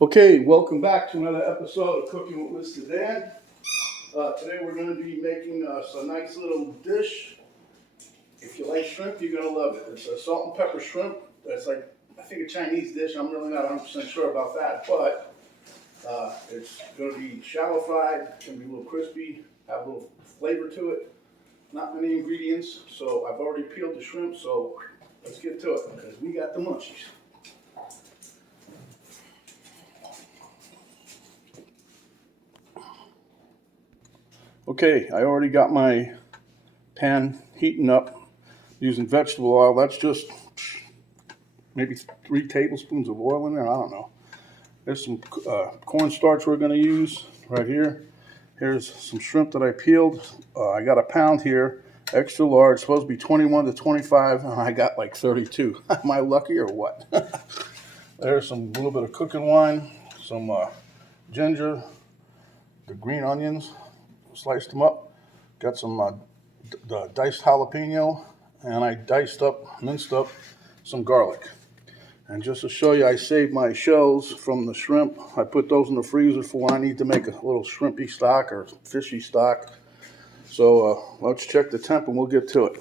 Okay, welcome back to another episode of Cooking with Mr. Dan. Today we're going to be making us a nice little dish. If you like shrimp, you're going to love it. It's a salt and pepper shrimp. That's like, I think, a Chinese dish. I'm really not 100% sure about that, but it's going to be shallow fried. It's going to be a little crispy, have a little flavor to it. Not many ingredients, so I've already peeled the shrimp, so let's get to it because we got the munchies. Okay, I already got my pan heating up using vegetable oil. That's just maybe 3 tablespoons of oil in there. I don't know. There's some cornstarch we're going to use right here. Here's some shrimp that I peeled. I got a pound here, extra large, supposed to be 21 to 25, and I got like 32. Am I lucky or what? There's some little bit of cooking wine, some ginger, the green onions, sliced them up. Got some diced jalapeno, and I minced up some garlic. And just to show you, I saved my shells from the shrimp. I put those in the freezer for when I need to make a little shrimpy stock or fishy stock. So let's check the temp and we'll get to it.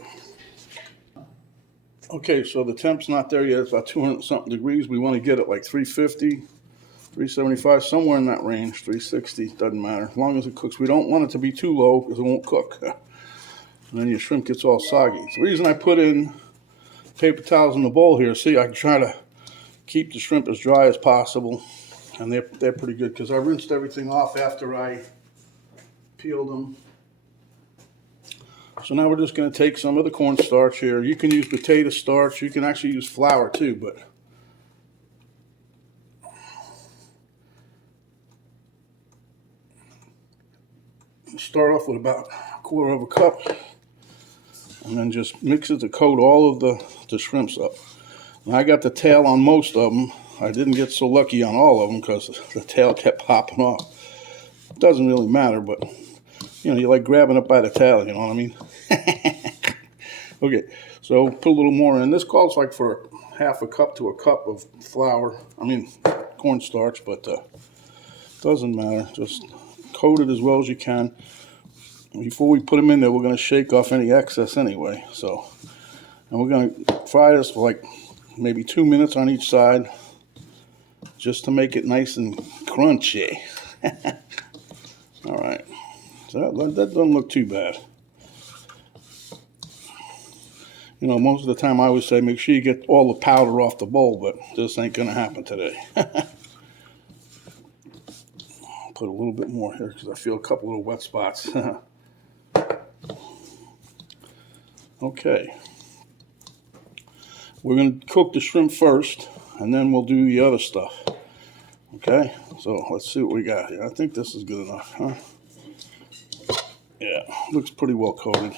Okay, so the temp's not there yet. It's about 200 something degrees. We want to get it like 350, 375, somewhere in that range. 360, doesn't matter. As long as it cooks. We don't want it to be too low because it won't cook. And then your shrimp gets all soggy. The reason I put in paper towels in the bowl here, see, I can try to keep the shrimp as dry as possible. And they're pretty good because I rinsed everything off after I peeled them. So now we're just going to take some of the cornstarch here. You can use potato starch. You can actually use flour too, but start off with about 1/4 cup. And then just mix it to coat all of the shrimps up. And I got the tail on most of them. I didn't get so lucky on all of them because the tail kept popping off. It doesn't really matter, but you like grabbing it by the tail, you know what I mean? Okay, so put a little more in. This calls like for 1/2 cup to a cup of cornstarch, but doesn't matter. Just coat it as well as you can. Before we put them in there, we're going to shake off any excess anyway. So, and we're going to fry this for like maybe 2 minutes on each side, just to make it nice and crunchy. All right, so that doesn't look too bad. Most of the time I always say make sure you get all the powder off the bowl, but this ain't going to happen today. Put a little bit more here because I feel a couple little wet spots. Okay. We're going to cook the shrimp first, and then we'll do the other stuff. Okay, so let's see what we got here. I think this is good enough, huh? Yeah, looks pretty well coated.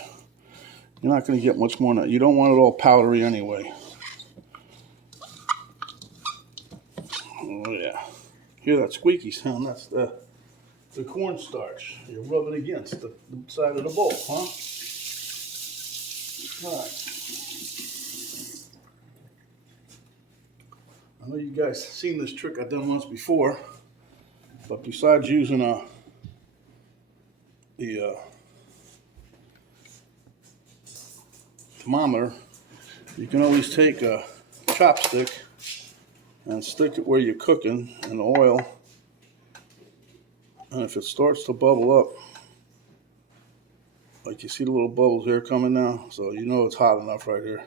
You're not going to get much more than that. You don't want it all powdery anyway. Oh, yeah. Hear that squeaky sound? That's the cornstarch. You're rubbing against the side of the bowl, huh? All right. I know you guys have seen this trick I've done once before, but besides using the thermometer, you can always take a chopstick and stick it where you're cooking in the oil, and if it starts to bubble up, like you see the little bubbles here coming now, so you know it's hot enough right here.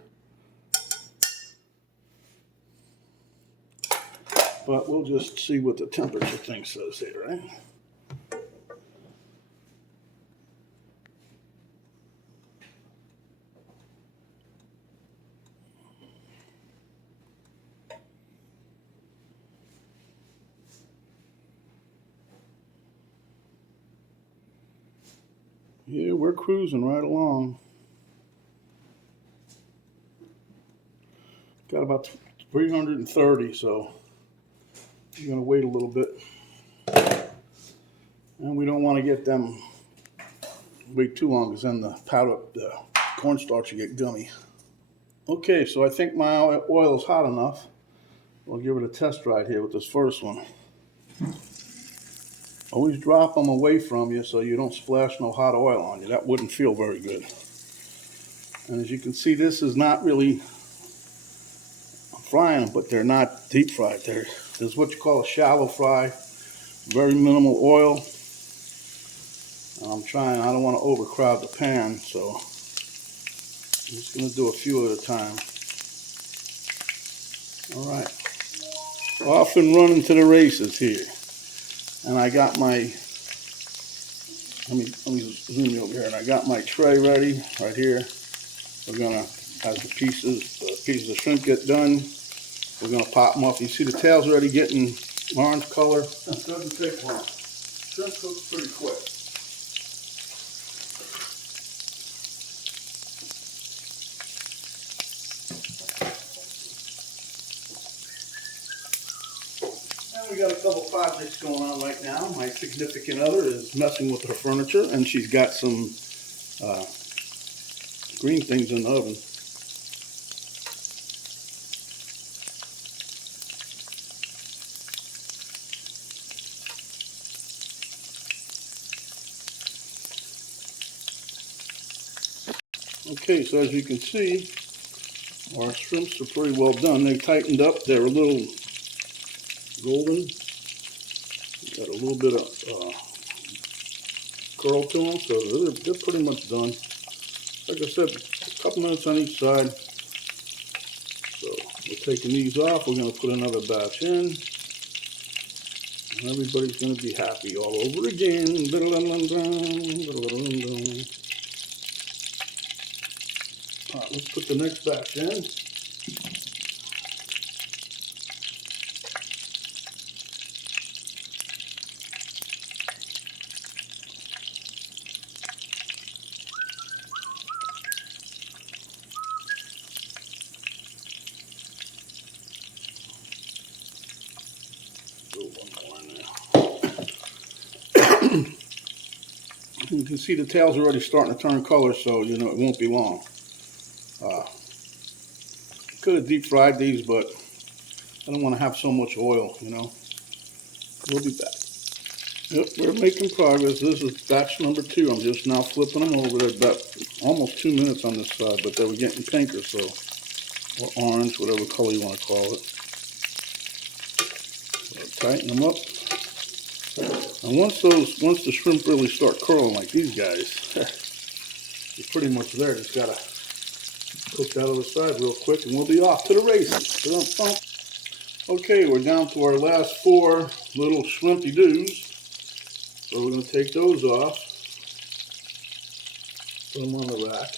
But we'll just see what the temperature thing says here, right? Yeah, we're cruising right along. Got about 330, so you're going to wait a little bit. And we don't want to get them wait too long because then the cornstarch will get gummy. Okay, so I think my oil is hot enough. We'll give it a test right here with this first one. Always drop them away from you so you don't splash no hot oil on you. That wouldn't feel very good. And as you can see, this is not really, I'm frying them, but they're not deep fried. This is what you call a shallow fry. Very minimal oil. And I don't want to overcrowd the pan, so I'm just going to do a few at a time. All right. Off and running to the races here. And I got my, let me zoom you over here, and I got my tray ready right here. We're gonna, as the pieces of shrimp get done, we're gonna pop them off. You see the tail's already getting orange color. It doesn't take long. Shrimp cooks pretty quick. And we got a couple projects going on right now. My significant other is messing with her furniture, and she's got some green things in the oven. Okay, so as you can see, our shrimps are pretty well done. They tightened up. They're a little golden. Got a little bit of curl to them, so they're pretty much done. Like I said, a couple minutes on each side. So we're taking these off. We're going to put another batch in. And everybody's going to be happy all over again. All right, let's put the next batch in. You can see the tail's already starting to turn color, so you know it won't be long. Could have deep fried these, but I don't want to have so much oil, you know. We'll be back. Yep, we're making progress. This is batch number 2. I'm just now flipping them over. They're about almost 2 minutes on this side, but they were getting pinker, so, or orange, whatever color you want to call it. So tighten them up. And once the shrimp really start curling like these guys, you're pretty much there. Just gotta cook that other side real quick, and we'll be off to the races. Okay, we're down to our last 4 little shrimpy doos. So we're going to take those off, put them on the rack,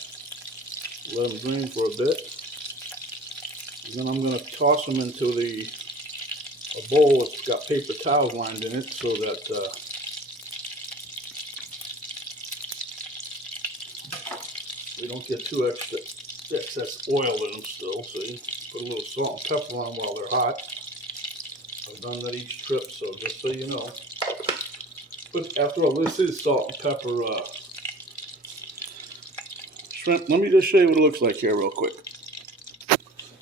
let them drain for a bit, and then I'm going to toss them into a bowl that's got paper towels lined in it so that we don't get too excess oil in them still. So you put a little salt and pepper on while they're hot. I've done that each trip, so just so you know. But after all, this is salt and pepper shrimp. Let me just show you what it looks like here real quick.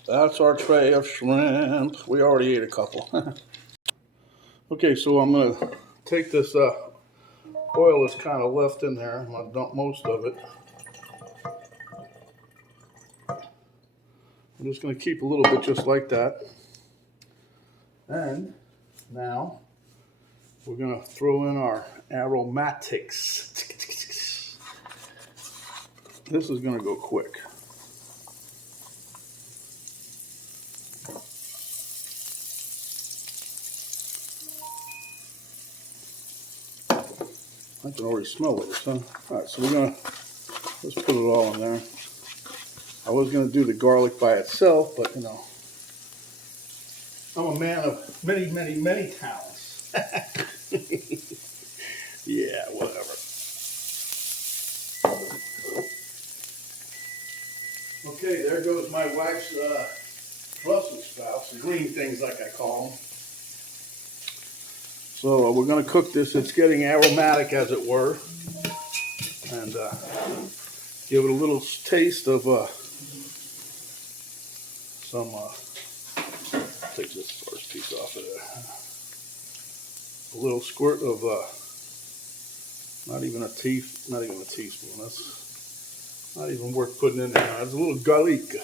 That's our tray of shrimp. We already ate a couple. Okay, so I'm going to take this oil that's kind of left in there. I'm going to dump most of it. I'm just going to keep a little bit just like that. And now we're going to throw in our aromatics. This is going to go quick. I can already smell this, huh? All right, so let's put it all in there. I was going to do the garlic by itself, but you know, I'm a man of many, many, many talents. Yeah, whatever. Okay, there goes my wife's Brussels sprouts, the green things like I call them. So we're going to cook this. It's getting aromatic, as it were, and give it a little taste of some. Take this first piece off of there. a little squirt of not even a teaspoon. That's not even worth putting in there. There's a little garlic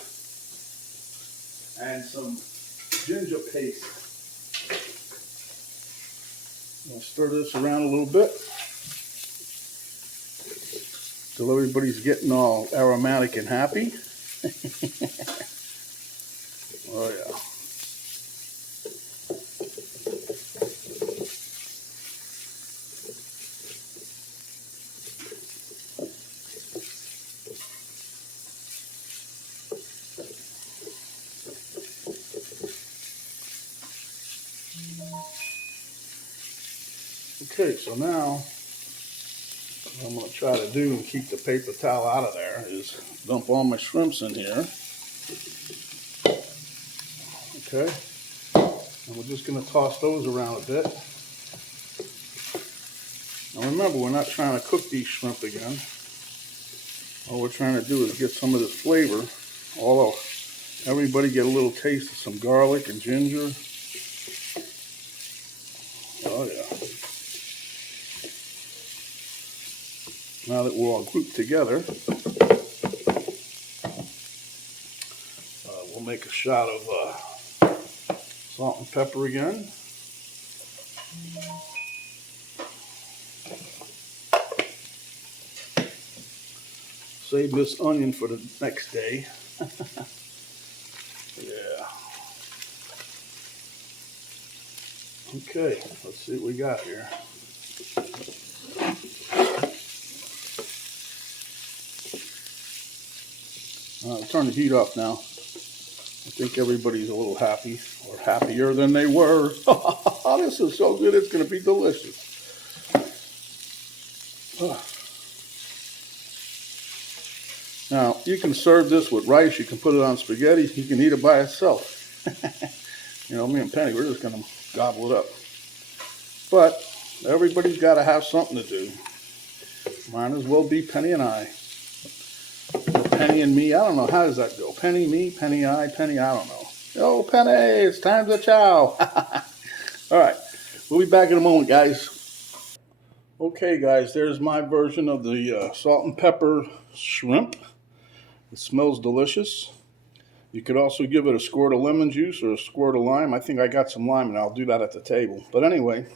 and some ginger paste. I'll stir this around a little bit till everybody's getting all aromatic and happy. Oh yeah. Okay, so now what I'm going to try to do and keep the paper towel out of there is dump all my shrimps in here. Okay, and we're just going to toss those around a bit. Now remember, we're not trying to cook these shrimp again. All we're trying to do is get some of this flavor. Although everybody get a little taste of some garlic and ginger. Oh yeah. Now that we're all grouped together, we'll make a shot of salt and pepper again. Save this onion for the next day. Yeah. Okay, let's see what we got here. Turn the heat up now. I think everybody's a little happy, or happier than they were. This is so good, it's going to be delicious. Now, you can serve this with rice, you can put it on spaghetti, you can eat it by itself. You know, me and Penny, we're just going to gobble it up. But everybody's got to have something to do. Might as well be Penny and I. Or Penny and me, I don't know, how does that go? Penny, me, Penny, I don't know. Yo, Penny, it's time to chow. All right, we'll be back in a moment, guys. Okay, guys, there's my version of the salt and pepper shrimp. It smells delicious. You could also give it a squirt of lemon juice or a squirt of lime. I think I got some lime and I'll do that at the table. But anyway,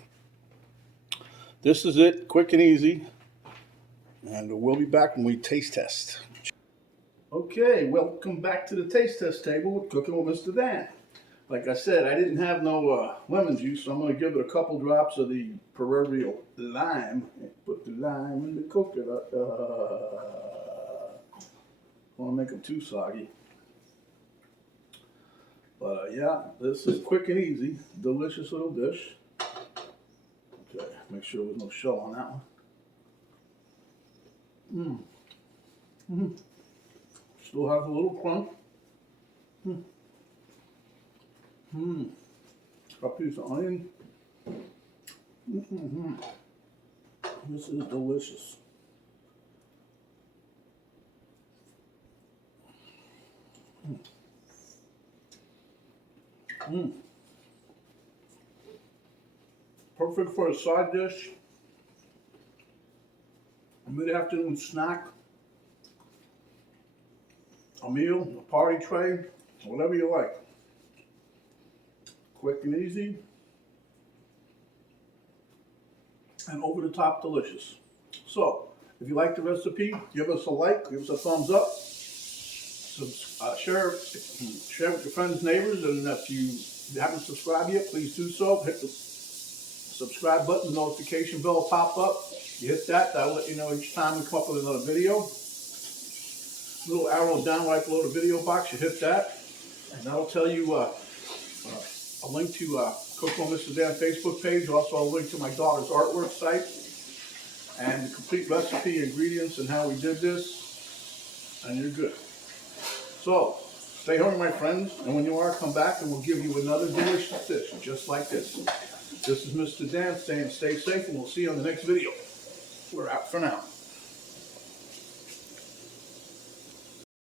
this is it, quick and easy. And we'll be back when we taste test. Okay, welcome back to the taste test table with Cooking with Mr. Dan. Like I said, I didn't have no lemon juice, so I'm going to give it a couple drops of the proverbial lime. Put the lime in the coconut. I don't want to make them too soggy. But yeah, this is quick and easy. Delicious little dish. Okay, make sure there's no shell on that one. Still has a little crunch. A piece of onion. This is delicious. Perfect for a side dish, a mid-afternoon snack, a meal, a party tray, whatever you like. Quick and easy, and over the top delicious. So, if you like the recipe, give us a like, give us a thumbs up, share with your friends, neighbors, and if you haven't subscribed yet, please do so. Hit the subscribe button, the notification bell will pop up. You hit that, that'll let you know each time we come up with another video. Little arrow down right below the video box, you hit that, and that'll tell you a link to Cooking with Mr. Dan Facebook page, also a link to my daughter's artwork site, and the complete recipe, ingredients, and how we did this, and you're good. So, stay hungry, my friends, and when you are, come back and we'll give you another delicious dish, just like this. This is Mr. Dan saying stay safe, and we'll see you on the next video. We're out for now.